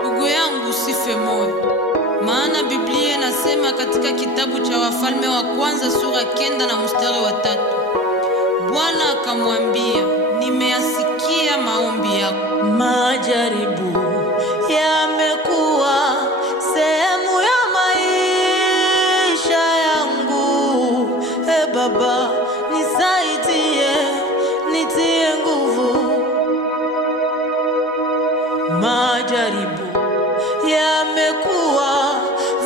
Ndugu yangu, usife moyo, maana Biblia inasema katika kitabu cha Wafalme wa kwanza sura 9 na mstari wa 3, Bwana akamwambia, nimeyasikia maombi yako. Majaribu yamekuwa sehemu ya maisha yangu. Baba, nisaidie, nitie nguvu. Majaribu yamekuwa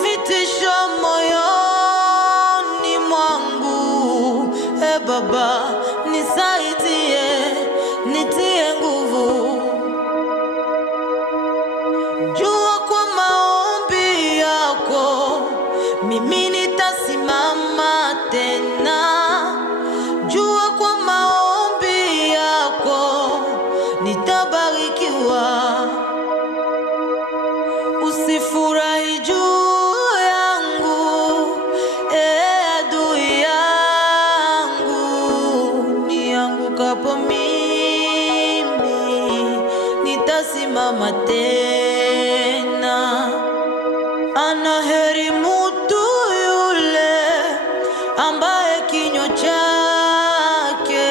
vitisho moyoni mwangu. Baba, nisaidie, nitie nguvu. Jua kwa maombi yako mimi nitasimama tena. Jua kwa maombi yako nitabarikiwa. Usifurahi juu yangu, adui yangu. Niangukapo mimi nitasimama tena. Anaheri mtu yule ambaye kinywa chake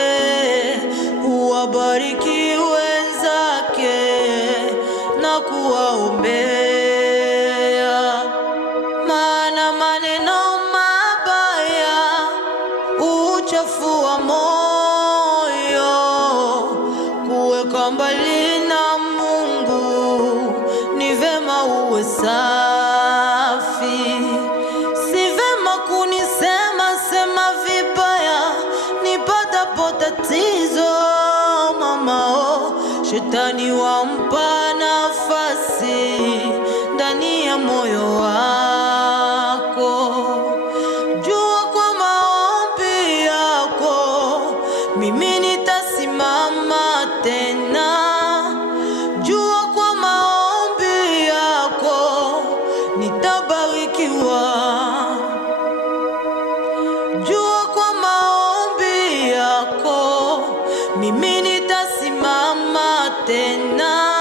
huwabariki wenzake na kuwaombea, maana maneno mabaya huchafua moyo. Kuweka mbali na Mungu ni vema uwe safi. Si vema kunisema sema vibaya nipatapo tatizo. Mamao, shetani wampa nafasi ndani ya moyo wako. Jua kwa maombi yako mimi nitasimama tena. Jua kwa maombi yako nitabarikiwa. Jua kwa maombi yako mimi nitasimama tena.